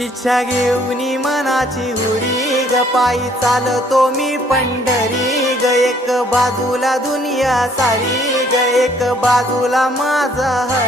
इच्छा घेऊन मनाची हुरी ग पायी चालतो मी पंढरी ग एक बाजूला दुनिया सारी ग एक बाजूला माझा